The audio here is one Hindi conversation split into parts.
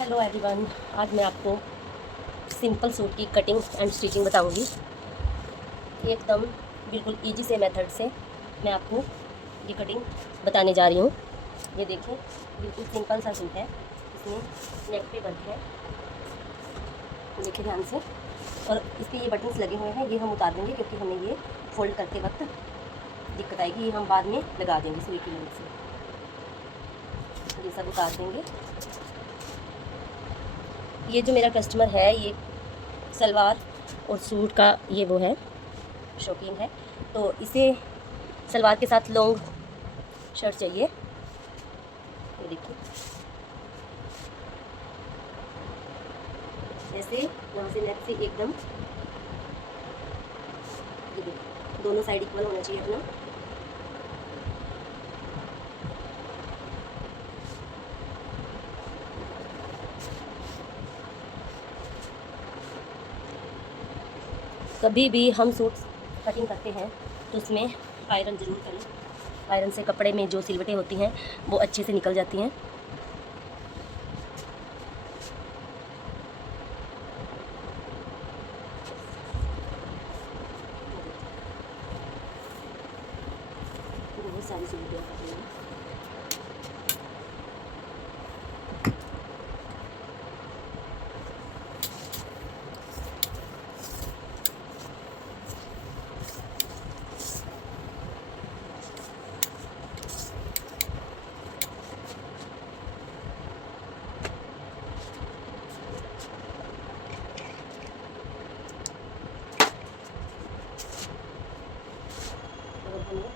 हेलो एवरीवन, आज मैं आपको सिंपल सूट की कटिंग एंड स्टिचिंग बताऊंगी। एकदम बिल्कुल इजी से मेथड से मैं आपको ये कटिंग बताने जा रही हूँ। ये देखिए, बिल्कुल सिंपल सा सूट है। इसमें नेक पे वर्क है, देखिए ध्यान से। और इसके ये बटन्स लगे हुए हैं, ये हम उतार देंगे क्योंकि हमें ये फोल्ड करते वक्त दिक्कत आएगी। ये हम बाद में लगा देंगे सुई की मदद से। ये सब उतार देंगे। ये जो मेरा कस्टमर है, ये सलवार और सूट का ये वो है, शौकीन है, तो इसे सलवार के साथ लॉन्ग शर्ट चाहिए। ये देखिए, ऐसे यहाँ से नेक से एकदम, ये देखिए दोनों साइड इक्वल होना चाहिए अपना। कभी भी हम सूट कटिंग करते हैं तो उसमें आयरन ज़रूर करें। आयरन से कपड़े में जो सिलवटें होती हैं वो अच्छे से निकल जाती हैं। बहुत सारी सिलवटें होती हैं। और हमें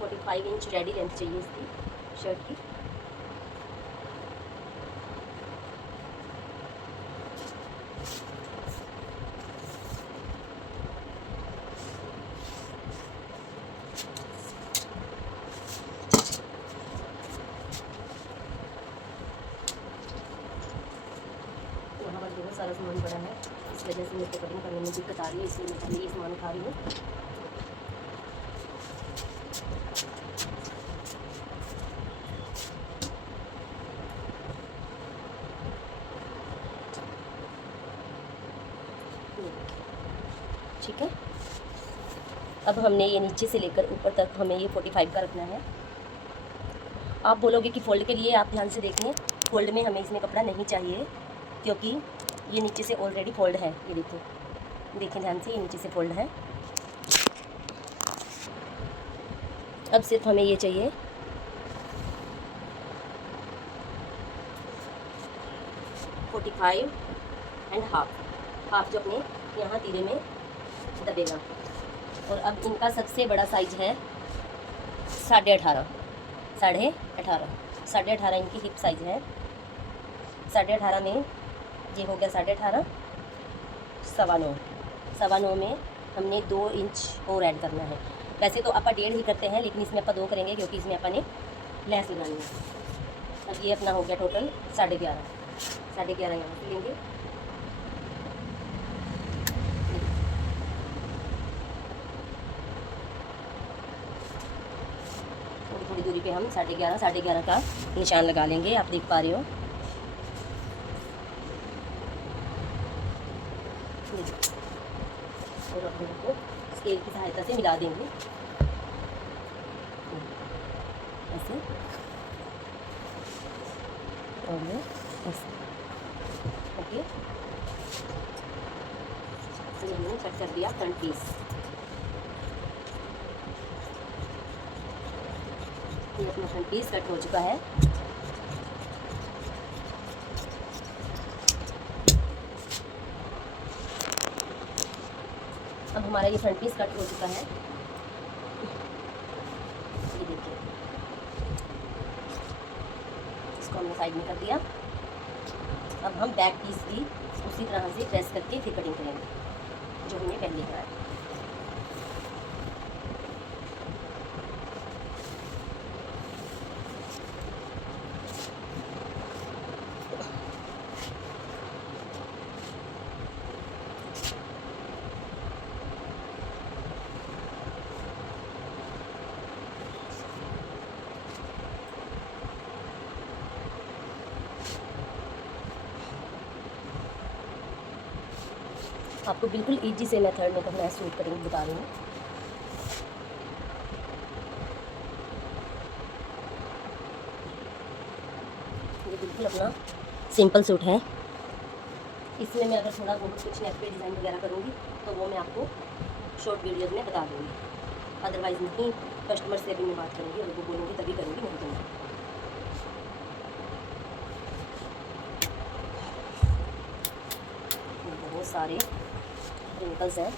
45 इंच रेडी लेंथ चाहिए इसकी शर्ट की। यहाँ पर बहुत सारा सामान पड़ा है, इस वजह से मुझे कटिंग करने में दिक्कत आ रही है, इसलिए मैं पहले ये सामान उठा रही हूँ। ठीक है, अब हमने ये नीचे से लेकर ऊपर तक हमें ये 45 का रखना है। आप बोलोगे कि फ़ोल्ड के लिए, आप ध्यान से देखें, फ़ोल्ड में हमें इसमें कपड़ा नहीं चाहिए क्योंकि ये नीचे से ऑलरेडी फोल्ड है। ये देखें ध्यान से, ये नीचे से फोल्ड है। अब सिर्फ हमें ये चाहिए 45 एंड हाफ जो अपने यहाँ तीरे में दबेगा। और अब इनका सबसे बड़ा साइज है 18.5, 18.5 इनकी हिप साइज है। 18.5 में ये हो गया 18.5, 9.25 में हमने 2 इंच और ऐड करना है। वैसे तो अपा 1.5 ही करते हैं, लेकिन इसमें अपा 2 करेंगे क्योंकि इसमें अपा ने लैस लगानी है। अब ये अपना हो गया टोटल 11.5 यहाँ से लेंगे। थोड़ी दूरी पे हम 11.5 का निशान लगा लेंगे। आप देख पा रहे हो, और अब को स्केल की सहायता से मिला देंगे ऐसे, और ऐसे। ओके, ये हमने कट कर दिया फ्रंट पीस। ये अपना फ्रंट पीस कट हो चुका है। अब हमारा ये फ्रंट पीस कट हो चुका है। ये देखिए, इसको हमने साइड में कर दिया। अब हम बैक पीस भी उसी तरह से प्रेस करके फिर कटिंग करेंगे जो हमने पहले करा है। आपको बिल्कुल ईजी से मेथड में तो मैं सूट कटिंग बता रही हूँ। ये बिल्कुल अपना सिंपल सूट है। इसमें मैं अगर थोड़ा बहुत कुछ नेक पे डिज़ाइन वगैरह करूँगी तो वो मैं आपको शॉर्ट वीडियोज़ में बता दूँगी, अदरवाइज़ नहीं। कस्टमर से भी मैं बात करूँगी, अगर वो बोलूँगी तभी करूँगी, नहीं तो नहीं। बहुत सारे रिंकल्स हैं।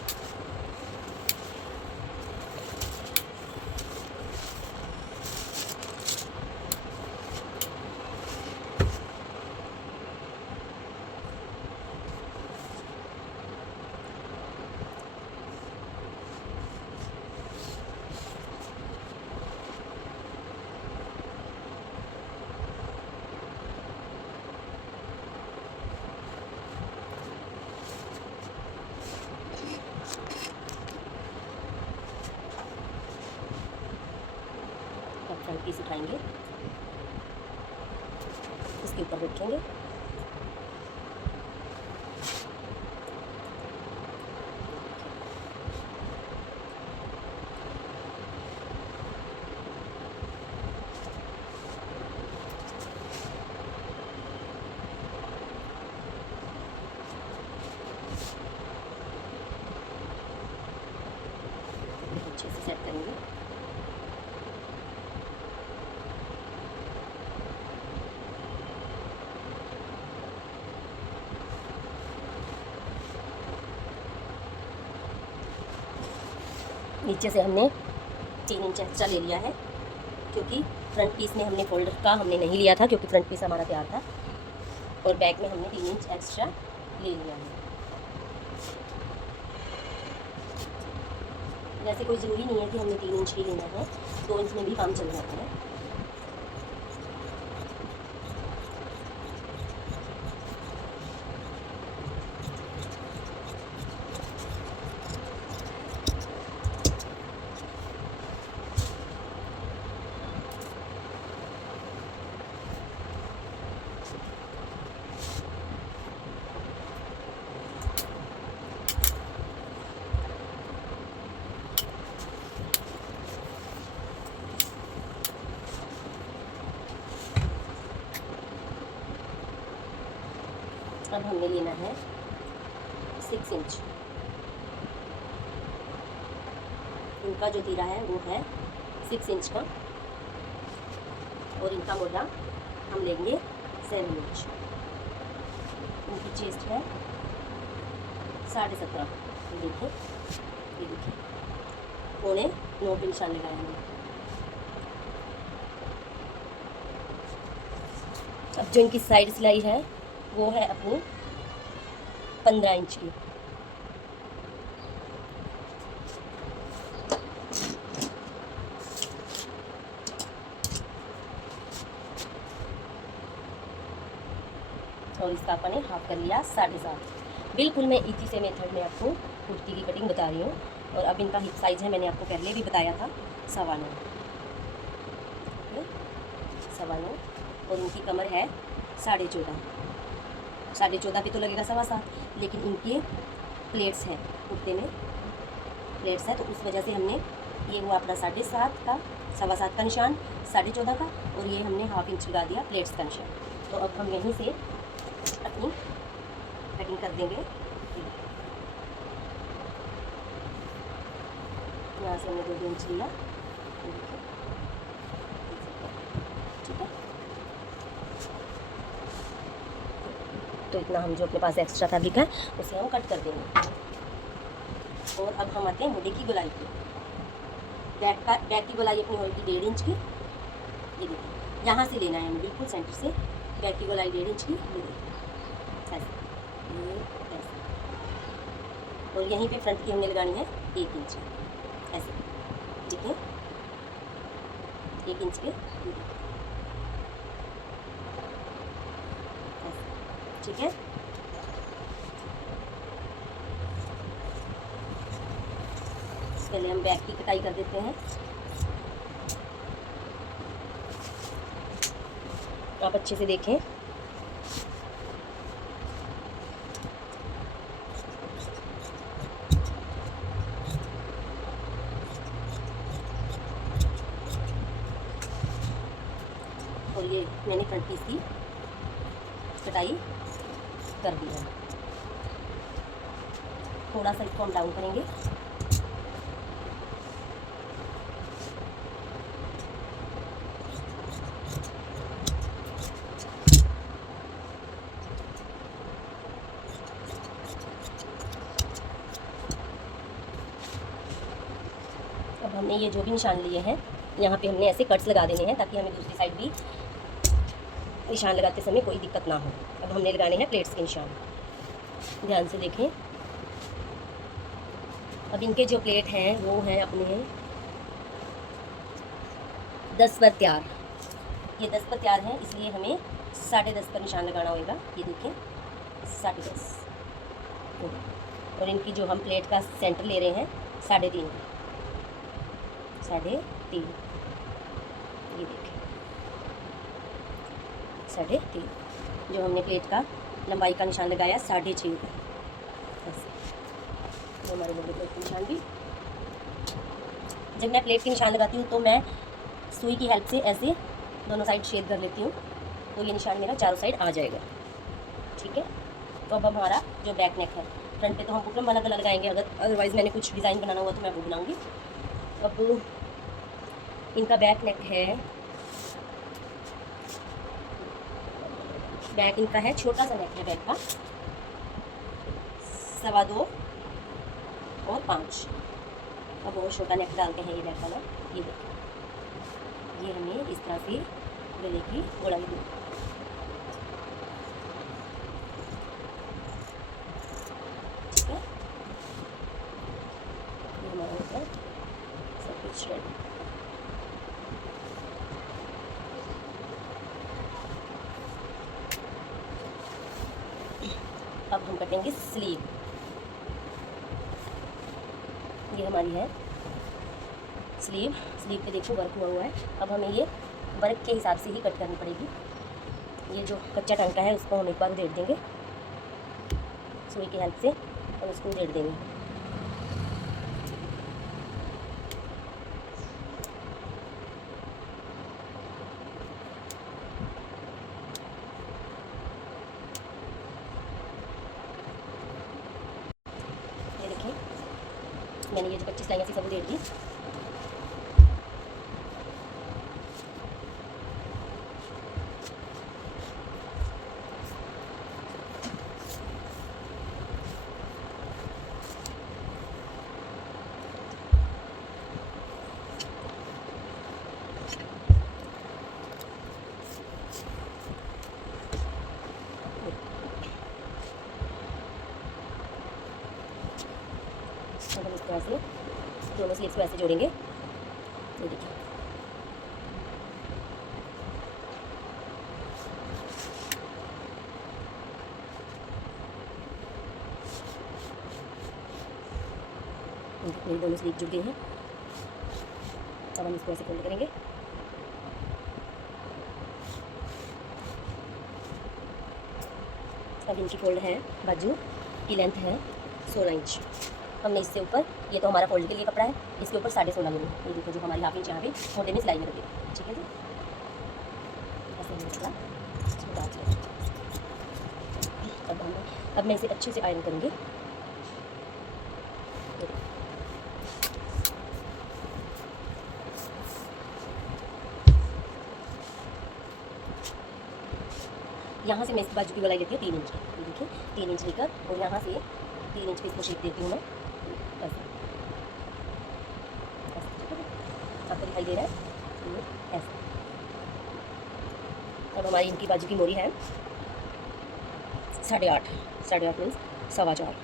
फ्रंट पीस उठाएंगे, इसके ऊपर रखेंगे, अच्छे से सेट करेंगे। नीचे से हमने 3 इंच एक्स्ट्रा ले लिया है, क्योंकि फ्रंट पीस में हमने फोल्डर का हमने नहीं लिया था, क्योंकि फ्रंट पीस हमारा तैयार था, और बैक में हमने 3 इंच एक्स्ट्रा ले लिया है। वैसे कोई ज़रूरी नहीं है कि हमने 3 इंच ही लेना है, 2 इंच में भी काम चल जाता है। अब हमने लेना है 6 इंच। इनका जो तीरा है वो है 6 इंच का, और इनका मोटा हम लेंगे 7 इंच। इनकी चेस्ट है 17.5। ये देखिए, ये देखिए, 9.5 पे निशान लगाया हमने। अब जो इनकी साइड सिलाई है वो है अपनी 15 इंच की। और इसका अपन हाफ कर लिया 7.5। बिल्कुल मैं इजी से मेथड में आपको कुर्ती की कटिंग बता रही हूँ। और अब इनका हिप साइज़ है, मैंने आपको पहले भी बताया था, 9.25। 9.25, और इनकी कमर है 14.5। 14.5 पे तो लगेगा 7.25, लेकिन इनके प्लेट्स हैं, कुर्ते में प्लेट्स है, तो उस वजह से हमने ये हुआ अपना 7.5 का, 7.25 का निशान, 14.5 का, और ये हमने हाफ इंच लगा दिया प्लेट्स का निशान। तो अब हम यहीं से अपनी कटिंग कर देंगे। यहाँ से हमने 2 इंच लिया, ठीक है। तो इतना हम जो अपने पास एक्स्ट्रा फैब्रिक है उसे हम कट कर देंगे। और अब हम आते हैं मुंडे की गोलाई की। बैक की गोलाई अपनी होगी 1.5 इंच की। ये देखिए, यहाँ से लेना है हमें, बिल्कुल सेंटर से बैक की गोलाई 1.5 इंच की। ये देखिए, ऐसे, और यहीं पे फ्रंट की हमने लगानी है 1 इंच की, ऐसे देखिए, 1 इंच के, ठीक है। पहले हम बैक की कटाई कर देते हैं। आप अच्छे से देखें, और ये मैंने फ्रंट पीस की कटाई कर दी है। थोड़ा सा इसको हम डाउन करेंगे। अब हमने ये जो भी निशान लिए हैं यहाँ पे हमने ऐसे कट्स लगा देने हैं ताकि हमें दूसरी साइड भी निशान लगाते समय कोई दिक्कत ना हो। अब हमने लगाने हैं प्लेट्स के निशान, ध्यान से देखें। अब इनके जो प्लेट हैं वो हैं अपने 10 पर तैयार। ये 10 पर तैयार है, इसलिए हमें 10.5 पर निशान लगाना होगा। ये देखें 10.5। और इनकी जो हम प्लेट का सेंटर ले रहे हैं 3.5 3.5। ये देखें 3.5। जो हमने प्लेट का लंबाई का निशान लगाया 6.5 पर। ऐसे तो हमारे लोग प्लेट के निशान भी, जब मैं प्लेट के निशान लगाती हूँ तो मैं सुई की हेल्प से ऐसे दोनों साइड शेड कर लेती हूँ, तो ये निशान मेरा चारों साइड आ जाएगा। ठीक है। तो अब हमारा जो बैक नेक है, फ्रंट पे तो हम बुकरम वाला कलर लगाएंगे, अदरवाइज़ मैंने कुछ डिज़ाइन बनाना हुआ तो मैं वो बनाऊँगी। अब इनका बैक नेक है, बैक इनका है छोटा सा नेक है बैक का, 2.25 और 5। अब और छोटा नेक डालते हैं ये बैक वाला। ये देखिए, ये हमें इस तरह से गले की गोलाई दी। ठीक है, ये हमारा ऊपर सब कुछ रेडी। अब हम कटेंगे स्लीव। ये हमारी है स्लीव। स्लीव पे देखो वर्क हुआ है। अब हमें ये वर्क के हिसाब से ही कट करनी पड़ेगी। ये जो कच्चा टंका है उसको हम एक बार उधेड़ देंगे सुई की हेल्प से, और उसको उधेड़ देंगे। ये देखिए, मैंने ये जो 25 लाइनें थी सब उधेड़ दी। हम इस तरह से दोनों स्लीव्स को ऐसे जोड़ेंगे। ये देखिए, मेरी दोनों स्लीव जुड़ गई हैं। अब हम इसको ऐसे फोल्ड करेंगे। अब इनकी फोल्ड है, बाजू की लेंथ है 16 इंच। हमने इससे ऊपर, ये तो हमारा फोल्ड के लिए कपड़ा है, इसके ऊपर 16.5 लेंगे। ये देखो जो हमारी 1/2 इंच यहाँ पे मोटे में सिलाई में लगे। ठीक है जी, ऐसे हमने कपड़ा इसको डाल दिया। अब मैं इसे अच्छे से आयरन करूँगी। यहाँ से मैं इस बाजू की गोलाई लेती हूँ 3 इंच की। ये देखिए 3 इंच लेकर और यहाँ से 3 इंच पे इसको शेप देती हूँ मैं ऐसे। आपको दिखाई दे रहा है ऐसे। अब हमारी इनकी बाजू की मोरी है 8.5 मीन्स 4.25।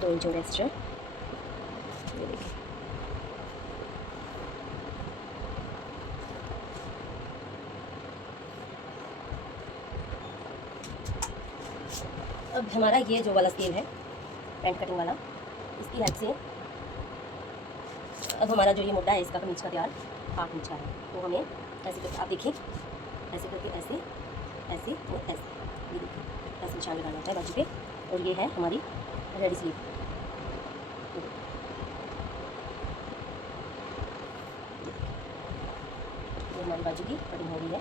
2 इंच और एक्स्ट्रा। ये देखिए, अब हमारा ये जो वाला स्केल है पैंट कटिंग वाला, इसकी हेल्प से अब हमारा जो ये मुड्ढा है इसका कमीज का तैयार 8 इंच का है। तो हमें ऐसे करके, आप देखिए ऐसे करके ऐसे ऐसे और ऐसे, ये देखिए ऐसे निशान लगाना होता है बाजू पे। और ये है हमारी रेडी स्लीव। हमारी बाजू की कटिंग हो रही है।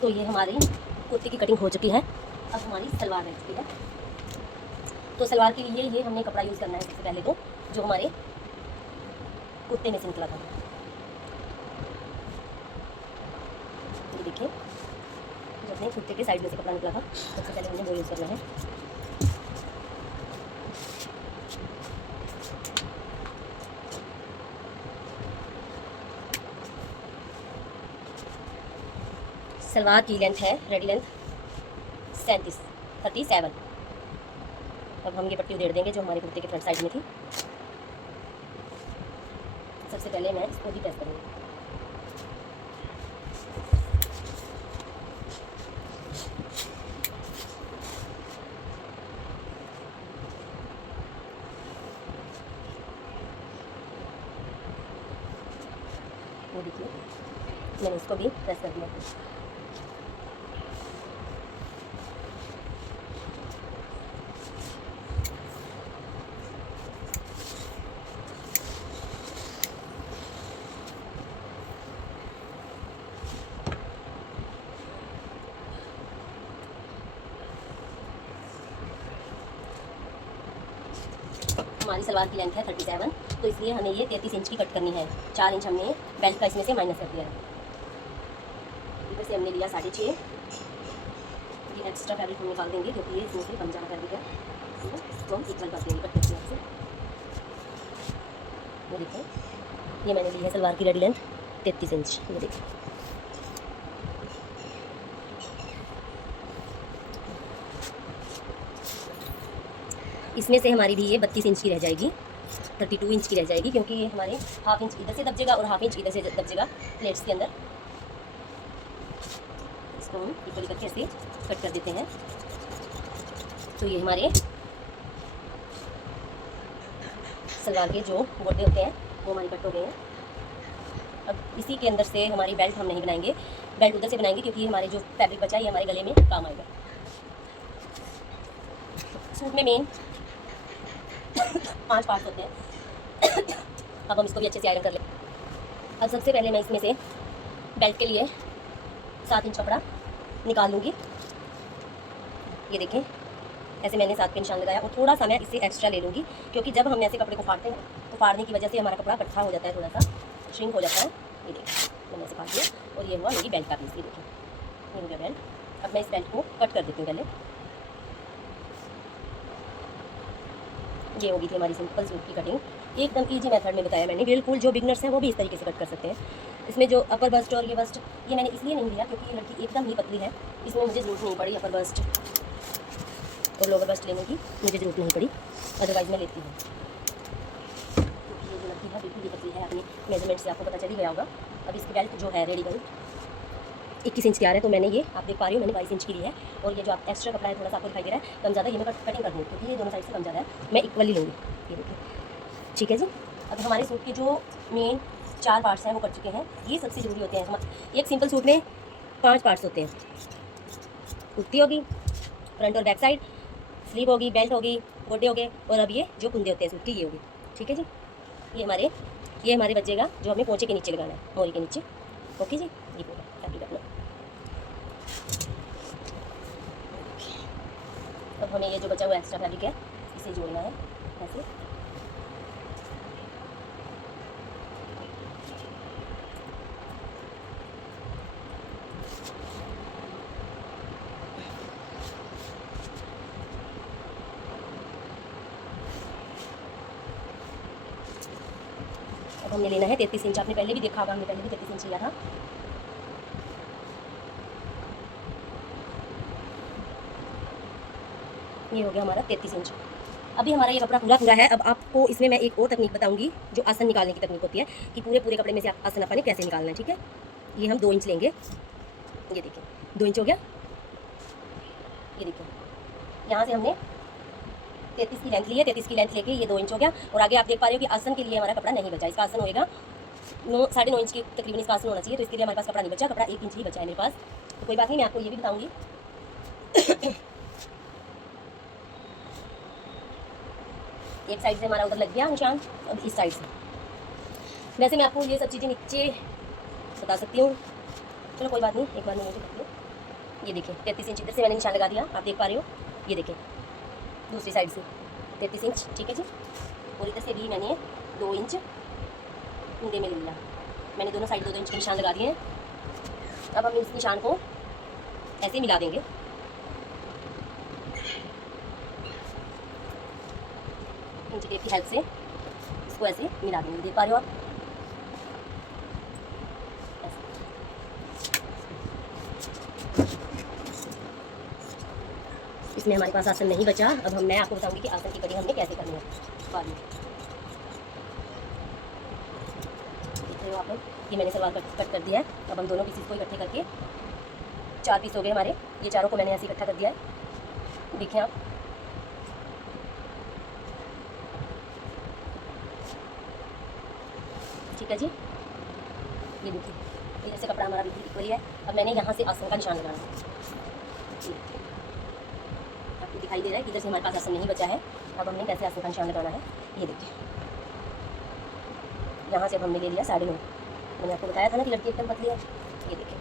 तो ये हमारी कुर्ती की कटिंग हो चुकी है। अब हमारी सलवार रह चुकी है। तो सलवार के लिए ये हमने कपड़ा यूज़ करना है सबसे पहले तो, जो हमारे कुर्ते में से निकला था। ये देखिए, जो अपने कुर्ते के साइड में से कपड़ा निकला था, सबसे पहले हमने वो यूज़ करना है। सलवार की लेंथ है, रेडी लेंथ 37। अब हम ये पट्टी उधेड़ देंगे जो हमारे कुर्ते के फ्रंट साइड में थी। सबसे पहले मैं इसको भी प्रेस करूँगी। वो देखिए, मैंने इसको भी प्रेस कर दिया। हमारी सलवार की लेंथ है 37, तो इसलिए हमें ये 33 इंच की कट करनी है। 4 इंच हमने बेल्ट का इसमें से माइनस कर दिया है। इधर से हमने लिया 6.5। ये एक्स्ट्रा फैब्रिक हम निकाल देंगे क्योंकि ये इसमें से कम ज़्यादा फैब्रिक है, तो हम इक्वल कर देंगे कट करके आपसे। ये देखिए, ये मैंने ली है सलवार की रेडी लेंथ 33 इंच। ये देखिए, इसमें से हमारी भी ये 32 इंच की रह जाएगी, 32 इंच की रह जाएगी, क्योंकि ये हमारे हाफ इंच इधर से दबजेगा और हाफ इंच इधर से दबजेगा प्लेट्स के अंदर। इसको हम इक्वली करके ऐसे कट कर देते हैं। तो ये हमारे सलवार के जो गोटे होते हैं वो हमारे कट हो गए हैं। अब इसी के अंदर से हमारी बेल्ट हम नहीं बनाएंगे, बेल्ट उधर से बनाएंगे क्योंकि हमारे जो फैब्रिक बचा है ये हमारे गले में काम आएगा। सूट में मेन 5 पार्ट होते हैं। अब हम इसको भी अच्छे से आयरन कर लें। अब सबसे पहले मैं इसमें से बेल्ट के लिए 7 इंच कपड़ा निकाल लूँगी। ये देखें, ऐसे मैंने 7 पे निशान लगाया और थोड़ा सा मैं इससे एक्स्ट्रा ले लूँगी, क्योंकि जब हम ऐसे कपड़े को फाड़ते हैं तो फाड़ने की वजह से हमारा कपड़ा इकट्ठा हो जाता है, थोड़ा सा श्रिंक हो जाता है। ये देखिए, मैंने ऐसे फाड़ दिया और ये हुआ मेरी बेल्ट का पीस। ये देखिए, ये हो गया बेल्ट। अब मैं इस बेल्ट को कट कर देती हूँ पहले। ये होगी थी हमारी सिंपल सूट की कटिंग, एकदम इजी मेथड में बताया मैंने। बिल्कुल जो बिगनर्स हैं वो भी इस तरीके से कट कर सकते हैं। इसमें जो अपर बस्ट और ये बस्ट, ये मैंने इसलिए नहीं लिया क्योंकि ये लड़की एकदम ही पतली है, इसमें मुझे ज़रूरत नहीं पड़ी अपर बस्ट और लोअर बस्ट लेने की, मुझे ज़रूरत नहीं पड़ी, अदरवाइज़ मैं लेती हूँ। क्योंकि ये जो लड़की है बिल्कुल ही पतली है, अपनी मेजरमेंट से आपको पता चल ही गया होगा। अब इसकी बेल्ट जो है रेडी बेल्ट 21 इंच की आ रहा है, तो मैंने ये आप देख पा रही हो मैंने 22 इंच की ली है। और ये जो आप एक्स्ट्रा कपड़ा है थोड़ा सा आपको दिखाई दे रहा है कम ज़्यादा, ये मैं कटिंग कर दूँ क्योंकि ये दोनों साइड से कम ज़्यादा है, मैं इक्वली लूँगी। ये देखिए, ठीक है जी। अब हमारे सूट के जो मेन 4 पार्ट्स हैं वो कट चुके हैं। ये सबसे ज़रूरी होते हैं। एक सिंपल सूट में 5 पार्ट्स होते हैं। कुर्ती होगी, फ्रंट और बैक साइड, स्लीव होगी, बेल्ट होगी, गोडे हो गए, और अब ये जो कुंदे होते हैं सूट की ये होगी। ठीक है जी। ये हमारे बचेगा जो हमें पोंचे के नीचे लगाना है, मोरी के नीचे। ओके जी, ये पूरा फैब्रिक अपना। अब हमें ये जो बचा हुआ एक्स्ट्रा फैब्रिक है इसे जोड़ना है ऐसे। अब हमने लेना है 33 इंच। आपने पहले भी देखा होगा, हमने पहले भी 33 इंच लिया था। ये हो गया हमारा 33 इंच। अभी हमारा ये कपड़ा पूरा है। अब आपको इसमें मैं एक और तकनीक बताऊंगी जो आसन निकालने की तकनीक होती है, कि पूरे कपड़े में से आसन अपने कैसे निकालना है। ठीक है, ये हम 2 इंच लेंगे। ये देखिए 2 इंच हो गया। ये देखिए, यहाँ से हमने 33 की लेंथ ली है, 33 की लेंथ लेके ये 2 इंच हो गया। और आगे आप देख पा रहे हो कि आसन के लिए हमारा कपड़ा नहीं बचा। इसका आसन होएगा 9.5 इंच की तकरीबन इसका आसन होना चाहिए, तो इसके लिए हमारे पास कपड़ा नहीं बचा, कपड़ा 1 इंच ही बचा है मेरे पास। तो कोई बात नहीं, मैं आपको ये भी बताऊँगी। एक साइड से हमारा उधर लग गया निशान, अब इस साइड से। वैसे मैं आपको ये सब चीज़ें नीचे बता सकती हूँ, चलो कोई बात नहीं, एक बार मैं नीचे करती हूँ। ये देखिए 33 इंच इधर से मैंने निशान लगा दिया, आप देख पा रहे हो। ये देखें दूसरी साइड से 33 इंच, ठीक है जी। और इधर से भी मैंने 2 इंच ऊंधे में ले लिया। मैंने दोनों साइड 2-2 इंच के निशान लगा दिए हैं। अब हम इस निशान को ऐसे मिला देंगे। इंच टेप की हेल्प से इसको ऐसे मिला देंगे, देख पा रहे हो आप। इसमें हमारे पास आसन नहीं बचा। अब मैं आपको बताऊंगी कि आसन की कटिंग हमने कैसे करनी है बाद में। देख रहे हो आप लोग, ये मैंने सलवार कट कर दिया है। अब हम दोनों पीसेस को इकट्ठे करके 4 पीस हो गए हमारे। ये चारों को मैंने ऐसे इकट्ठा कर दिया है, देखिए आप। ठीक है जी, ये देखिए, ये जैसे कपड़ा हमारा बिल्कुल इक्वली है। अब मैंने यहाँ से आसन का निशान लगाना है। आपको दिखाई दे रहा है कि इधर से हमारे पास आसन नहीं बचा है। अब हमने कैसे आसन का निशान लगाना है, ये देखिए। यहाँ से अब हमने ले लिया 9.5। मैंने आपको बताया था ना कि लड़की एकदम पतली है। ये देखिए,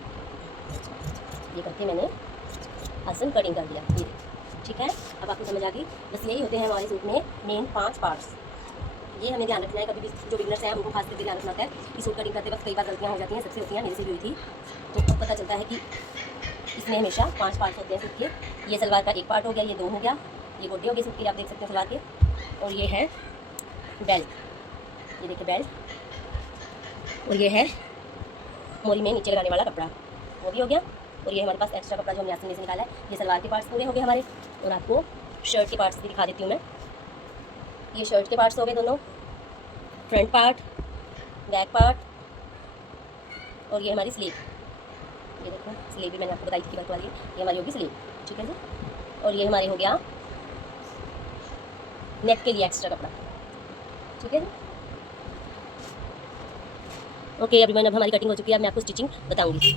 ये करके मैंने आसन कटिंग कर दिया, ये देखिए। ठीक है, अब आपको समझ आ गई। बस यही होते हैं हमारे सूट में मेन 5 पार्ट्स। ये हमें ध्यान रखना है। कभी भी जो बिगनर्स हैं उनको खास करके ध्यान रखना है कि सूट कटिंग करते वक्त कई बार गलतियाँ हो जाती हैं, सबसे होती हैं, मेरे से भी हुई थी। तो अब पता चलता है कि इसमें हमेशा 5 पार्ट्स होते हैं सूट के। ये सलवार का 1 पार्ट हो गया, ये 2 हो गया, ये गोड्डे हो गए सूट के, आप देख सकते हैं सलवार के। और ये है बेल्ट, ये देखिए बेल्ट। और ये है मोरी में नीचे लगाने वाला कपड़ा, वो भी हो गया। और ये हमारे पास एक्स्ट्रा कपड़ा जो हमने आसन में से निकाला है। ये सलवार के पार्ट्स पूरे हो गए हमारे। और आपको शर्ट के पार्ट्स भी दिखा देती हूँ मैं। ये शर्ट के पार्ट्स हो गए दोनों, फ्रंट पार्ट, बैक पार्ट। और ये हमारी स्लीव, ये देखो स्लीव भी मैंने आपको बताई थी वर्क वाली, ये हमारी होगी स्लीव। ठीक है जी। और ये हमारे हो गया नेक के लिए एक्स्ट्रा कपड़ा। ठीक है जी। ओके एवरीवन, अब हमारी कटिंग हो चुकी है। अब मैं आपको स्टिचिंग बताऊंगी।